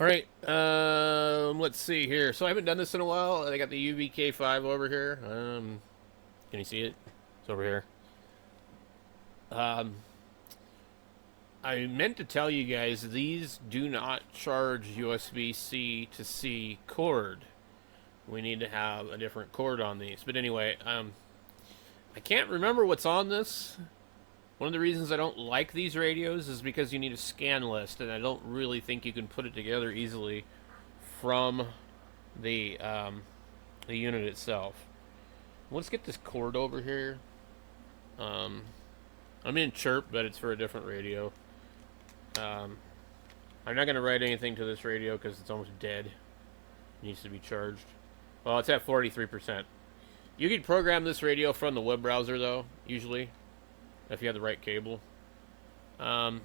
All right, let's see here. So I haven't done this in a while. I got the uvk5 over here. Can you see it? It's over here. Um, I meant to tell you guys these do not charge USB-C to C cord. We need to have a different cord on these. But anyway, I can't remember what's on this. One of the reasons I don't like these radios is because you need a scan list, and I don't really think you can put it together easily from the unit itself. Let's get this cord over here. Um, I'm in chirp, but it's for a different radio. Um, I'm not going to write anything to this radio because it's almost dead. It needs to be charged. Well, it's at 43%. You can program this radio from the web browser, though, usually, if you have the right cable. Um,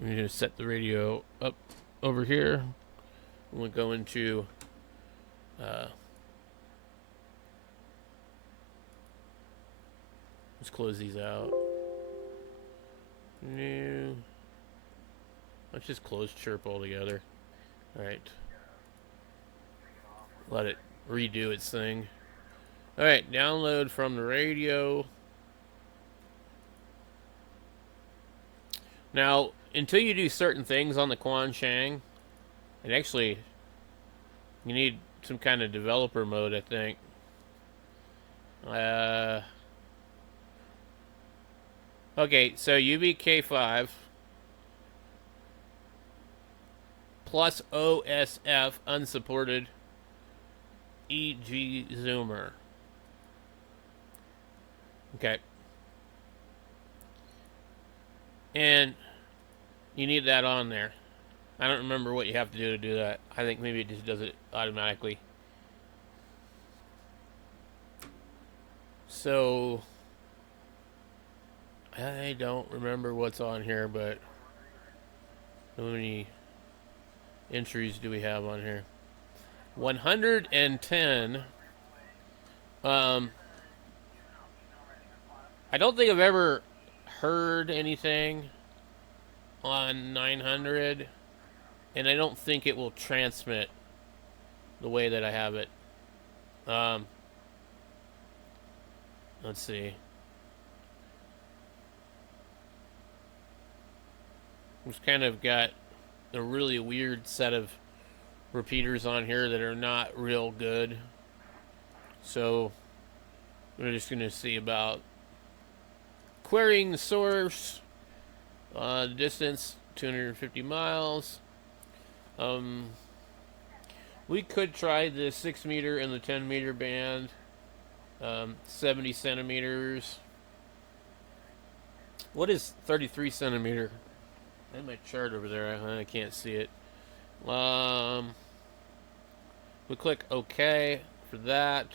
I'm going to set the radio up over here. We'll go into uh, let's close these out. New. Let's just close chirp altogether. Alright. Let it redo its thing. Alright, download from the radio. Now, until you do certain things on the quansheng, and actually, you need some kind of developer mode, I think. Okay, so uvk5 plus OSF unsupported EG zoomer. Okay. And you need that on there. I don't remember what you have to do that. I think maybe it just does it automatically. So I don't remember what's on here, but how many entries do we have on here? 110. Um, I don't think I've ever heard anything on 900, and I don't think it will transmit the way that I have it. Um, let's see. We've kind of got a really weird set of repeaters on here that are not real good. So we're just going to see about querying the source, distance 250 miles. We could try the 6 meter and the 10 meter band, 70 centimeters. What is 33 centimeter? I have my chart over there. I can't see it. We click OK for that.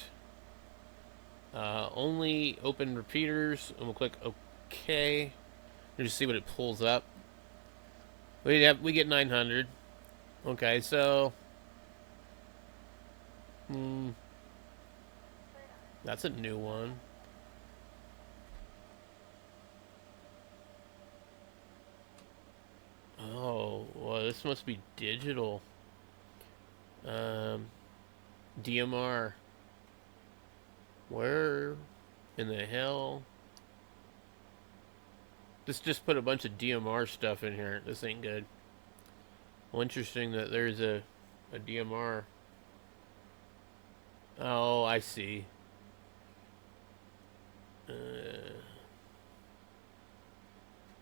Only open repeaters, and we'll click OK. Just see what it pulls up. We get 900. Okay, so that's a new one. Oh, well, this must be digital. DMR. Where in the hell? This just put a bunch of DMR stuff in here. This ain't good. Well, interesting that there's a DMR. Oh, I see.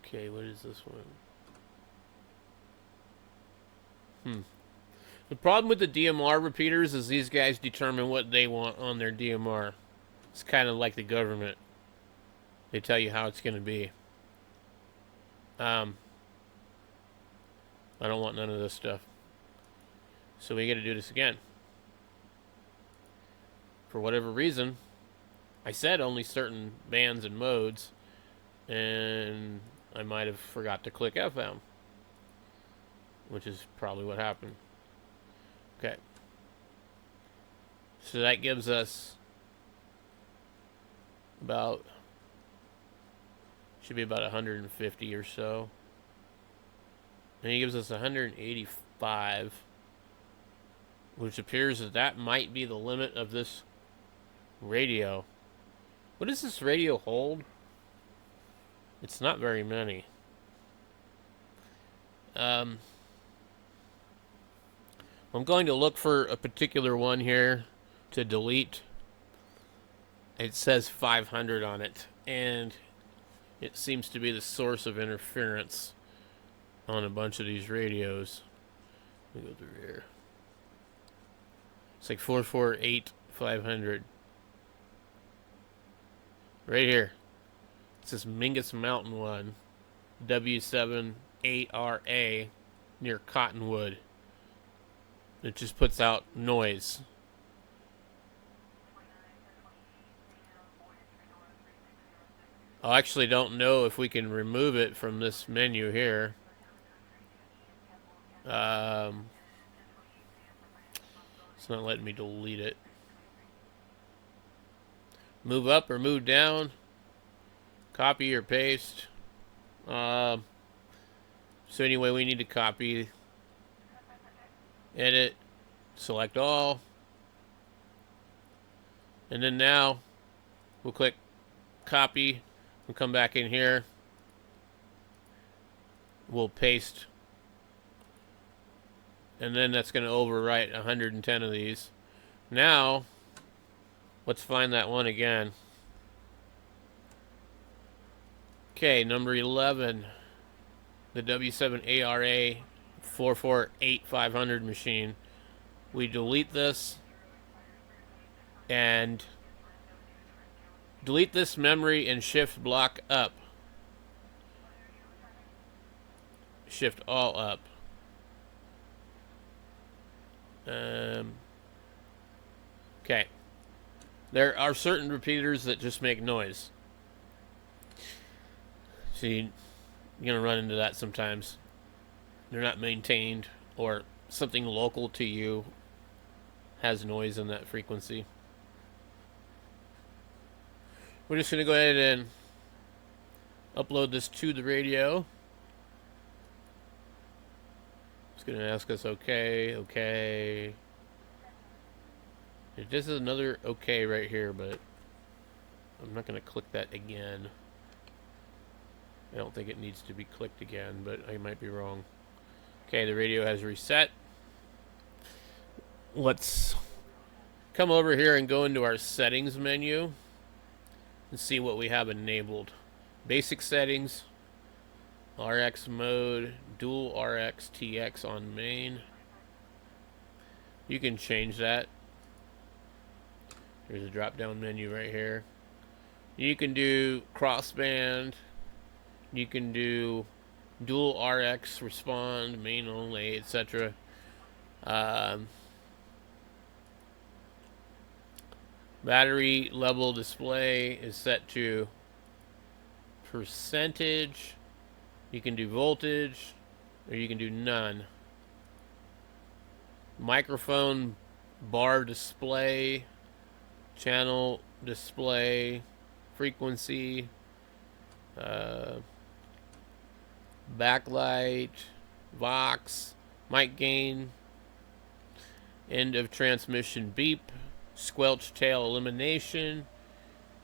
Okay, what is this one? The problem with the DMR repeaters is these guys determine what they want on their DMR. It's kind of like the government. They tell you how it's going to be. I don't want none of this stuff. So we got to do this again. For whatever reason, I said only certain bands and modes, and I might have forgot to click FM, which is probably what happened. Okay. So that gives us about, should be about 150 or so. And he gives us 180 5, which appears that that might be the limit of this radio. What does this radio hold? It's not very many. I'm going to look for a particular one here to delete. It says 500 on it, and it seems to be the source of interference on a bunch of these radios. Let me go through here. It's like 448 500. Right here. It's this Mingus Mountain one. W7ARA near Cottonwood. It just puts out noise. I actually don't know if we can remove it from this menu here. It's not letting me delete it. Move up or move down. Copy or paste. So anyway, we need to copy. Edit. Select all. And then now, we'll click copy. We'll come back in here. We'll paste. And then that's going to overwrite 110 of these. Now, let's find that one again. Okay, number 11. The W7ARA 448 machine. We delete this. And delete this memory and shift block up. Shift all up. Okay. There are certain repeaters that just make noise. So you're going to run into that sometimes. They're not maintained, or something local to you has noise in that frequency. We're just going to go ahead and upload this to the radio. It's going to ask us okay. This is another okay right here, but I'm not going to click that again. I don't think it needs to be clicked again, but I might be wrong. Okay, the radio has reset. Let's come over here and go into our settings menu and see what we have enabled. Basic settings, RX mode, dual RX TX on main. You can change that. There's a drop down menu right here. You can do crossband. You can do dual RX respond, main only, etc. Battery level display is set to percentage. You can do voltage, or you can do none. Microphone bar display, channel display, frequency, backlight, Vox, mic gain, end of transmission beep, squelch tail elimination,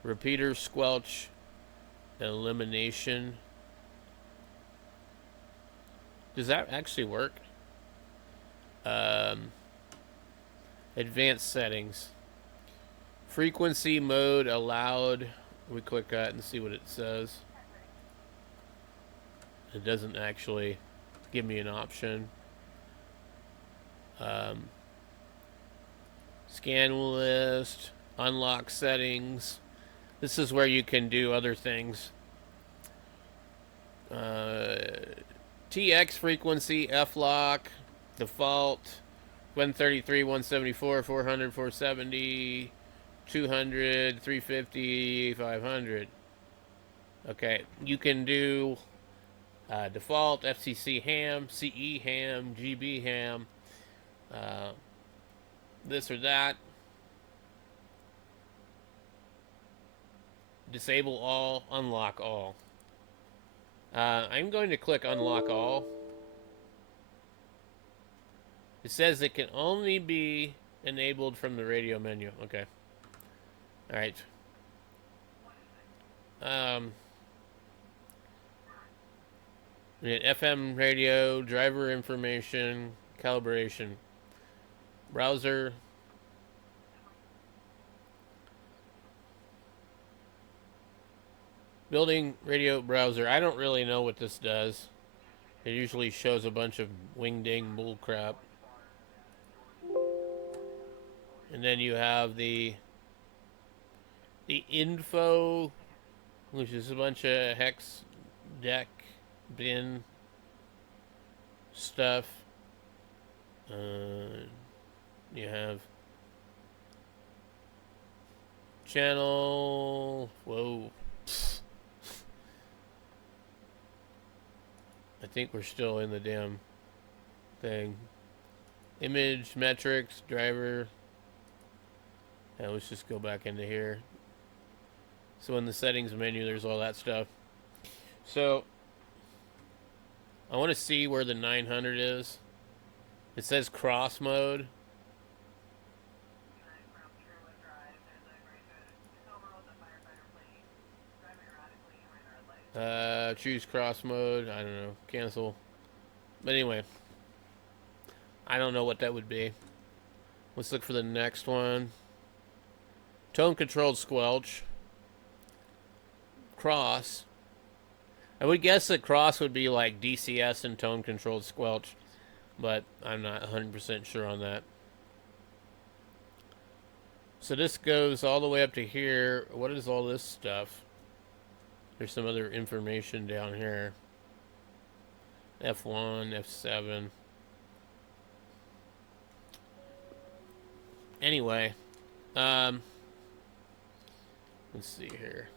repeater squelch elimination. Does that actually work? Advanced settings. Frequency mode allowed. We click that and see what it says. It doesn't actually give me an option. Scan list, unlock settings. This is where you can do other things. TX frequency, F-lock, default, 133, 174, 400, 470, 200, 350, 500. Okay, you can do default, FCC ham, CE ham, GB ham, this or that. Disable all, unlock all. I'm going to click unlock all. It says it can only be enabled from the radio menu. Okay. All right. Um, FM radio, driver information, calibration, browser. Building radio browser. I don't really know what this does. It usually shows a bunch of wing-ding bullcrap. And then you have the info, which is a bunch of hex deck bin stuff. You have channel. Whoa. I think we're still in the damn thing. Image, metrics, driver. Yeah, let's just go back into here. So in the settings menu, there's all that stuff. So I want to see where the 900 is. It says cross mode. Choose cross mode. I don't know. Cancel. But anyway, I don't know what that would be. Let's look for the next one. Tone controlled squelch. Cross. I would guess that cross would be like DCS and tone controlled squelch, but I'm not 100% sure on that. So this goes all the way up to here. What is all this stuff? There's some other information down here. F1, F7. Anyway, let's see here.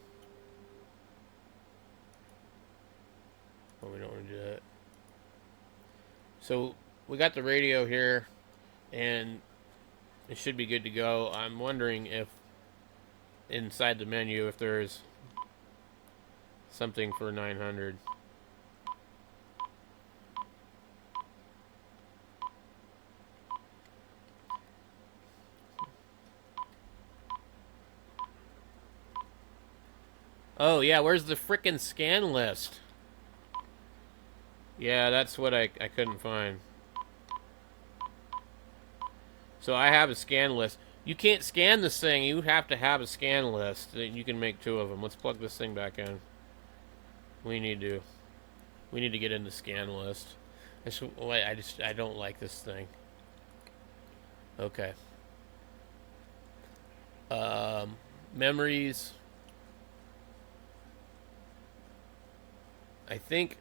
Oh, we don't want to do that. So we got the radio here, and it should be good to go. I'm wondering if inside the menu if there's something for 900. Oh yeah, where's the frickin' scan list? Yeah, that's what I couldn't find. So I have a scan list. You can't scan this thing. You have to have a scan list. You can make two of them. Let's plug this thing back in. We need to get in the scan list. I don't like this thing. Okay. Memories. I think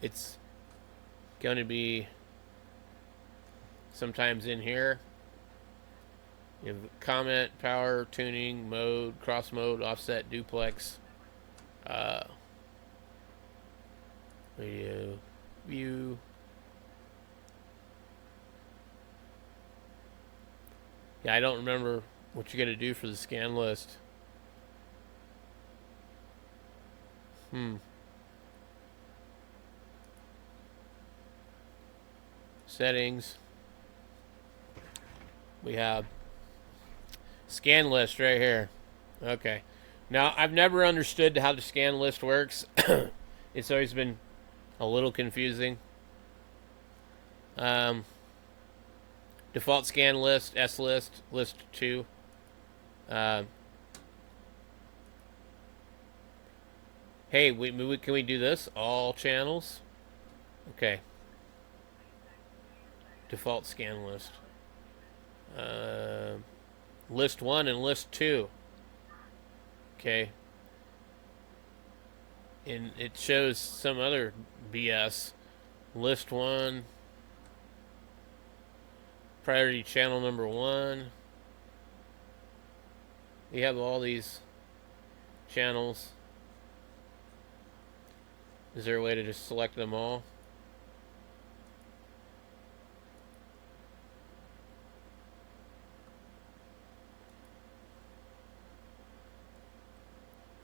it's going to be sometimes in here. You have comment, power, tuning, mode, cross mode, offset, duplex, radio, view. Yeah, I don't remember what you got to do for the scan list. Settings. We have scan list right here. Okay. Now, I've never understood how the scan list works. It's always been a little confusing. Default scan list, S list, list 2. Hey, can we do this? All channels? Okay. Default scan list. List 1 and list 2. Okay. And it shows some other BS. List 1. Priority channel number 1. We have all these channels. Is there a way to just select them all?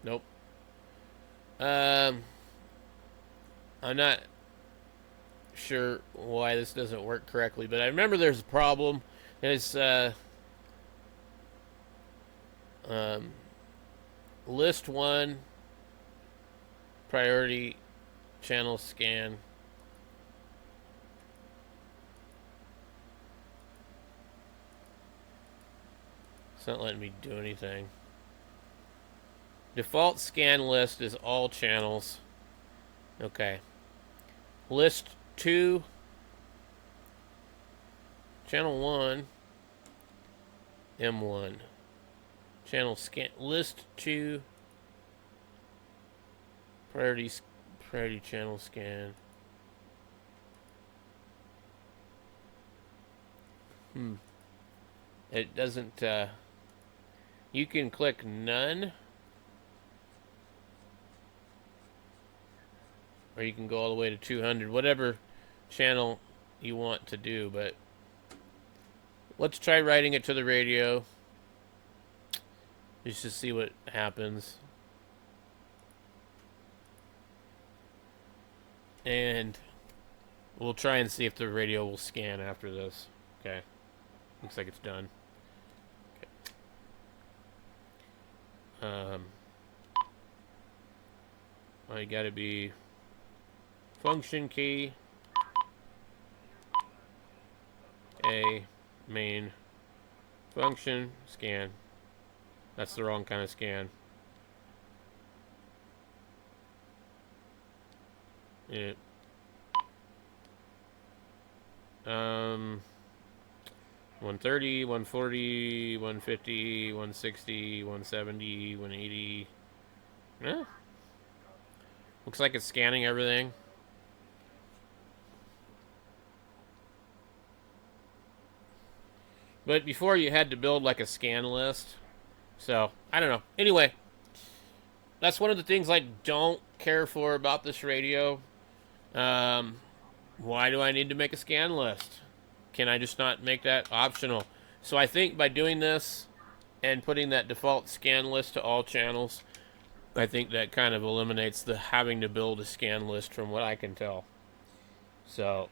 Nope. I'm not sure why this doesn't work correctly, but I remember there's a problem. It's um, list one priority channel scan. It's not letting me do anything. Default scan list is all channels. Okay. List 2, channel 1, M1. Channel scan, list 2, priority channel scan. It doesn't, you can click none, or you can go all the way to 200, whatever channel you want to do, but let's try writing it to the radio just to see what happens. And we'll try and see if the radio will scan after this. Okay. Looks like it's done. Okay. Well, you gotta be function key A main function scan. That's the wrong kind of scan. Yeah. 130, 140, 150, 160, 170, 180. Yeah. Looks like it's scanning everything. But before you had to build like a scan list. So, I don't know. Anyway, that's one of the things I don't care for about this radio. Why do I need to make a scan list? Can I just not make that optional? So I think by doing this and putting that default scan list to all channels, I think that kind of eliminates the having to build a scan list from what I can tell. So,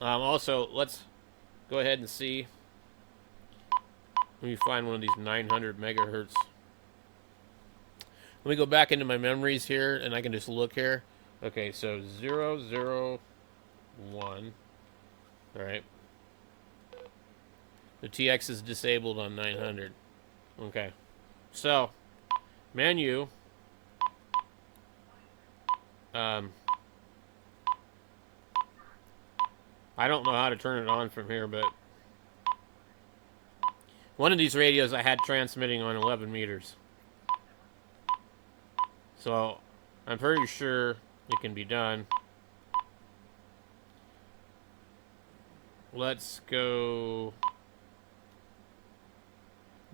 also, let's go ahead and see. Let me find one of these 900 megahertz. Let me go back into my memories here, and I can just look here. Okay, so 001. All right. The TX is disabled on 900. Okay. So, menu. I don't know how to turn it on from here, but one of these radios I had transmitting on 11 meters. So, I'm pretty sure it can be done. Let's go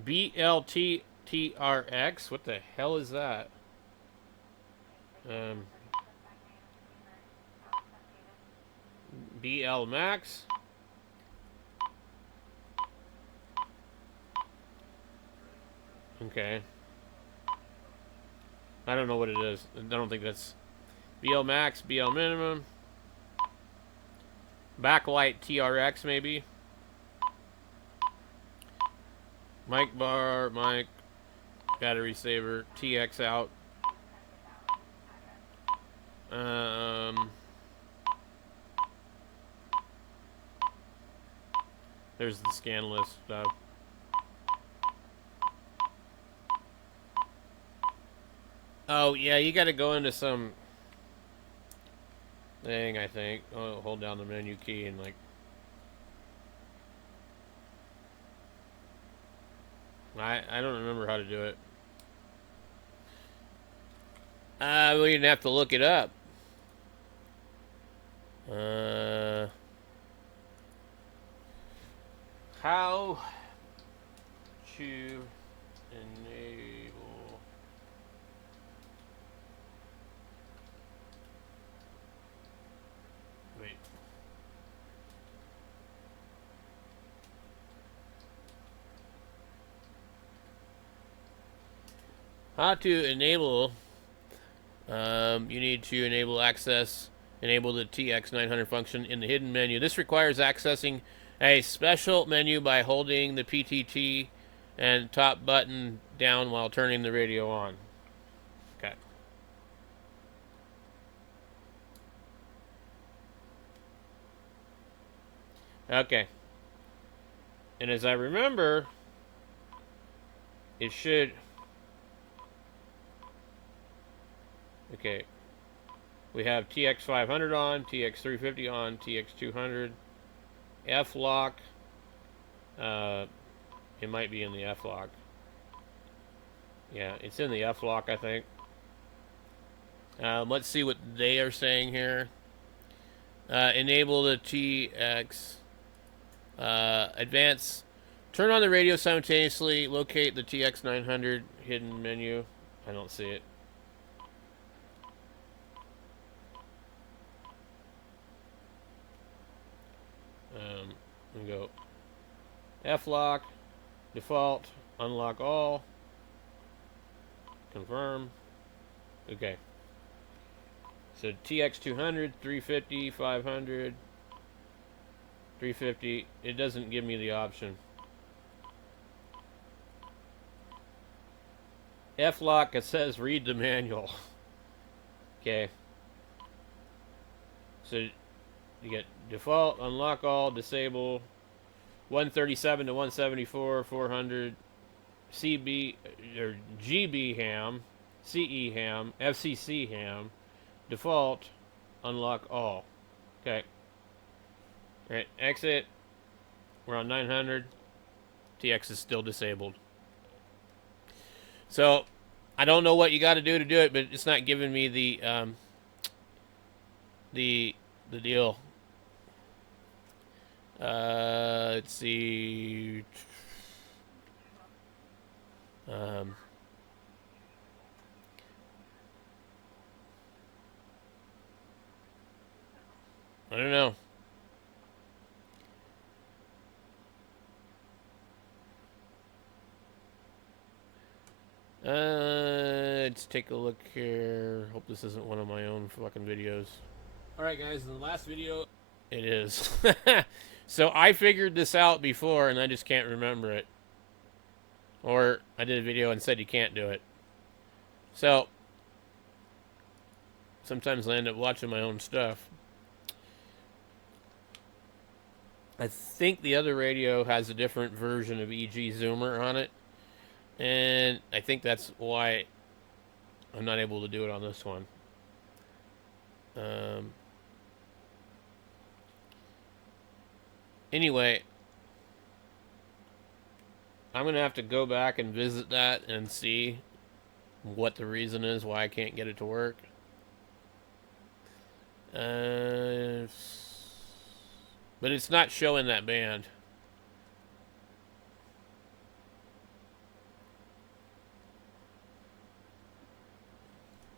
BLTTRX. What the hell is that? BL Max. Okay. I don't know what it is. I don't think that's BL Max, BL Minimum. Backlight TRX maybe. Mic bar, mic, battery saver, TX out. There's the scan list stuff. Oh, yeah, you gotta go into some thing, I think. Oh, hold down the menu key and, like... I don't remember how to do it. We didn't have to look it up. How to enable how to enable you need to enable access Enable the TX900 function in the hidden menu. This requires accessing a special menu by holding the PTT and top button down while turning the radio on. Okay. Okay. And as I remember, it should... Okay. We have TX500 on, TX350 on, TX200, F-lock. It might be in the F-lock. Yeah, it's in the F-lock, I think. Let's see what they are saying here. Enable the TX. Advance. Turn on the radio simultaneously. Locate the TX900 hidden menu. I don't see it. We go F-lock, default, unlock all, confirm. Okay. So TX200, 350, 500, 350. It doesn't give me the option. F-lock, it says read the manual. Okay. So you get default, unlock all, disable, 137 to 174, 400, CB or GB ham, CE ham, FCC ham, default, unlock all. Okay. All right, exit. We're on 900. TX is still disabled. So I don't know what you got to do it, but it's not giving me the deal. Let's see. I don't know. Let's take a look here. Hope this isn't one of my own fucking videos. Alright guys, in the last video... It is. So I figured this out before and I just can't remember it. Or I did a video and said you can't do it. So sometimes I end up watching my own stuff. I think the other radio has a different version of EG Zoomer on it. And I think that's why I'm not able to do it on this one. Anyway, I'm going to have to go back and visit that and see what the reason is why I can't get it to work. But it's not showing that band.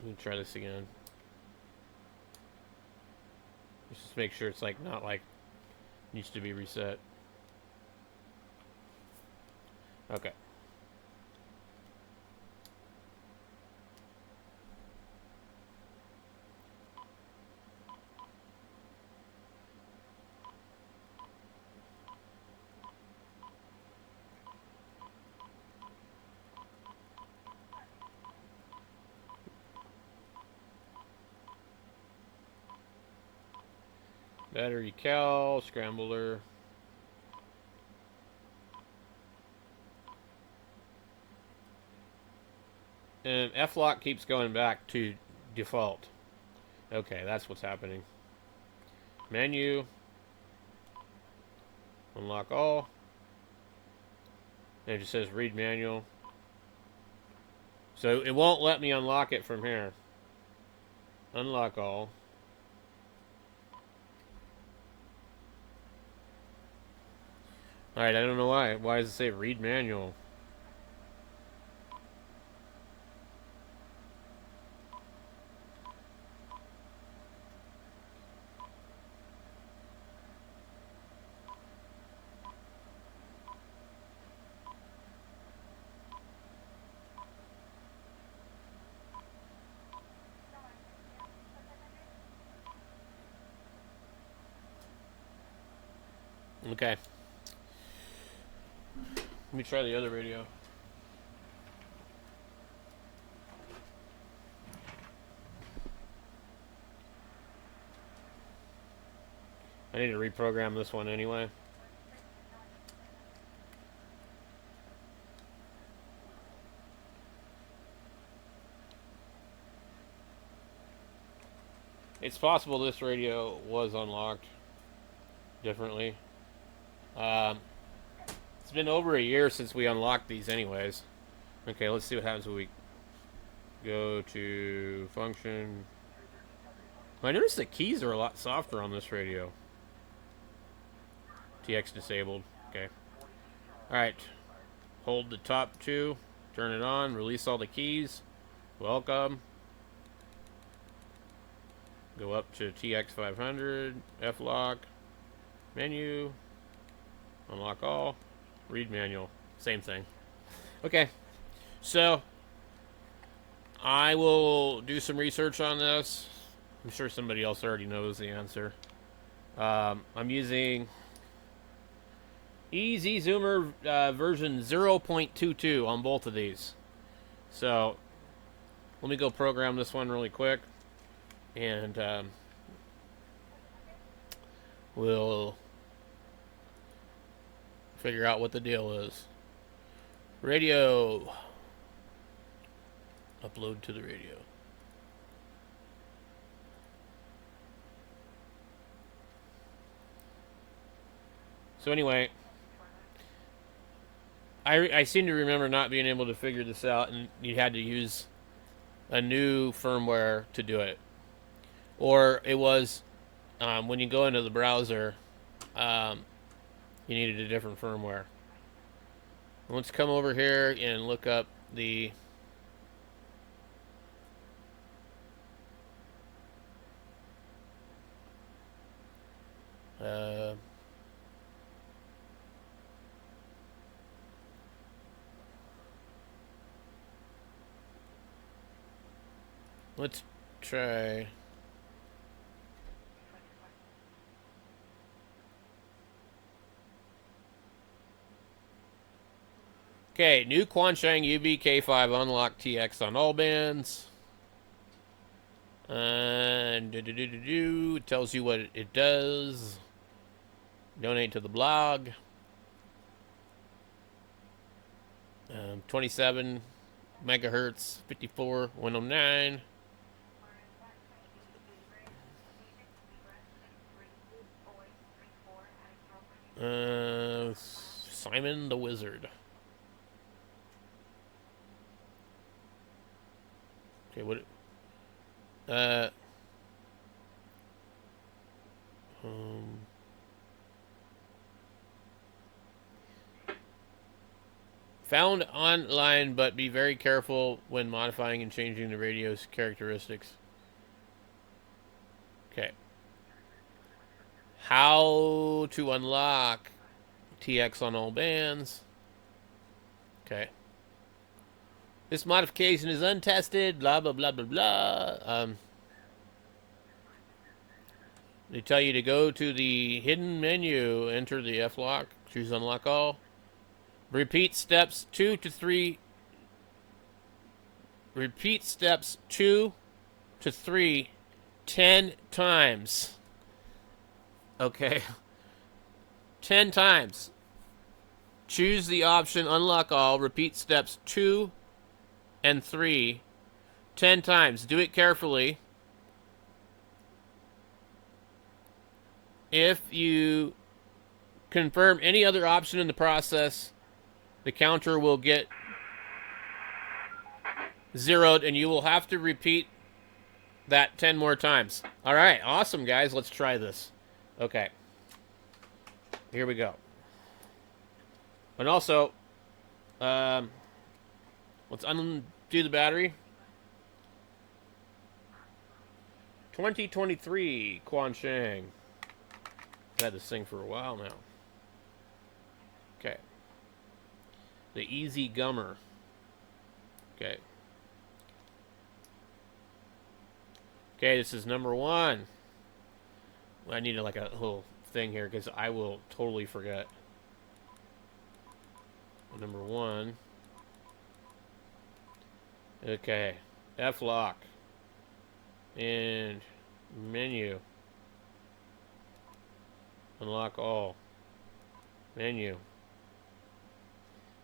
Let me try this again. Just make sure it's like not like needs to be reset. Okay. Battery cal, scrambler. And F-lock keeps going back to default. Okay, that's what's happening. Menu. Unlock all. And it just says read manual. So it won't let me unlock it from here. Unlock all. Alright, I don't know why. Why does it say read manual? Okay. Let me try the other radio. I need to reprogram this one anyway. It's possible this radio was unlocked differently. Um, it's been over a year since we unlocked these anyways. Okay, let's see what happens when we go to function. I noticed the keys are a lot softer on this radio. TX disabled. Okay. Alright. Hold the top two. Turn it on. Release all the keys. Welcome. Go up to TX500. F-lock. Menu. Unlock all. Read manual. Same thing. Okay. So, I will do some research on this. I'm sure somebody else already knows the answer. I'm using EZ Zoomer version 0.22 on both of these. So, let me go program this one really quick. And we'll figure out what the deal is. Radio. Upload to the radio. So anyway, I seem to remember not being able to figure this out, and you had to use a new firmware to do it. Or it was when you go into the browser, you needed a different firmware. Let's come over here and look up the let's try. Okay, new quansheng uvk5 unlock TX on all bands. And it tells you what it does. Donate to the blog. 27 megahertz, 54, 109. Simon the Wizard. Okay, what? Found online, but be very careful when modifying and changing the radio's characteristics. Okay. How to unlock TX on all bands. Okay. This modification is untested, blah, blah, blah, blah, blah. They tell you to go to the hidden menu, enter the F-lock, choose unlock all. Repeat steps 2 to 3. Repeat steps 2 to 3 10 times. Okay. 10 times. Choose the option unlock all. Repeat steps 2 and 3 10 times. Do it carefully. If you confirm any other option in the process, the counter will get zeroed, and you will have to repeat that 10 more times. All right, awesome, guys. Let's try this. Okay. Here we go. And also, let's undo the battery. 2023 quansheng. I've had this thing for a while now. Okay. The Easy Gummer. Okay. Okay, this is number 1. I need like a little thing here because I will totally forget. Number 1. Okay. F lock. And menu. Unlock all. Menu.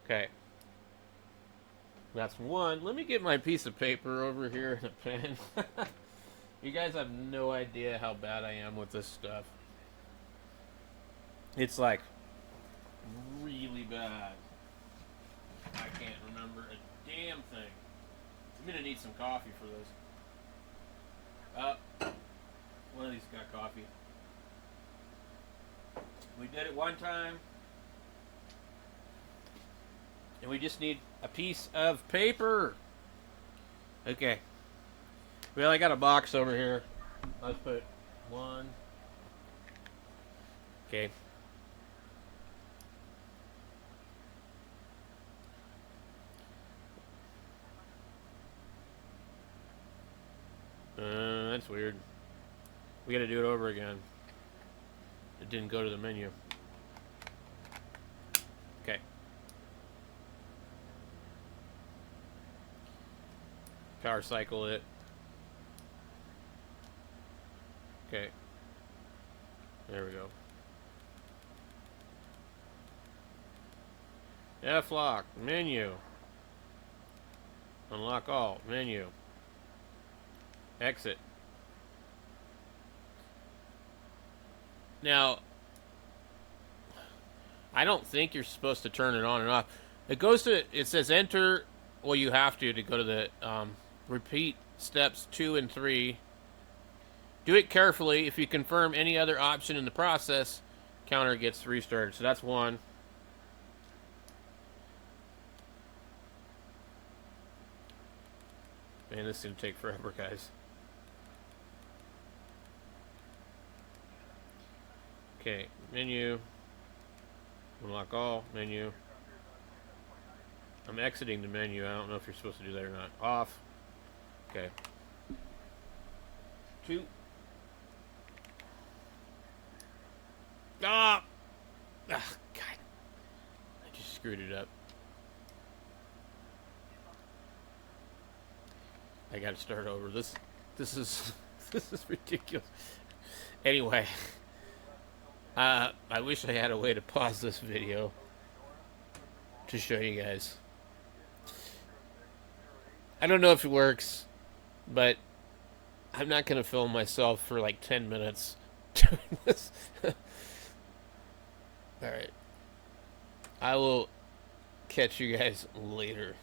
Okay. That's 1. Let me get my piece of paper over here and a pen. You guys have no idea how bad I am with this stuff. It's like really bad. I can't remember a damn thing. I'm gonna need some coffee for this. One of these got coffee. We did it one time. And we just need a piece of paper. Okay. Well, I got a box over here. Let's put 1. Okay. That's weird. We gotta do it over again. It didn't go to the menu. Okay. Power cycle it. Okay. There we go. F lock. Menu. Unlock all. Menu. Exit. Now, I don't think you're supposed to turn it on and off. It says enter, well, you have to go to the, repeat steps 2 and 3. Do it carefully. If you confirm any other option in the process, counter gets restarted. So that's 1. Man, this is going to take forever, guys. Okay, menu. Unlock all. Menu. I'm exiting the menu. I don't know if you're supposed to do that or not. Off. Okay. 2. Ah! Ah, God. I just screwed it up. I gotta start over. This is this is ridiculous. Anyway. I wish I had a way to pause this video to show you guys. I don't know if it works, but I'm not going to film myself for like 10 minutes doing this. Alright. I will catch you guys later.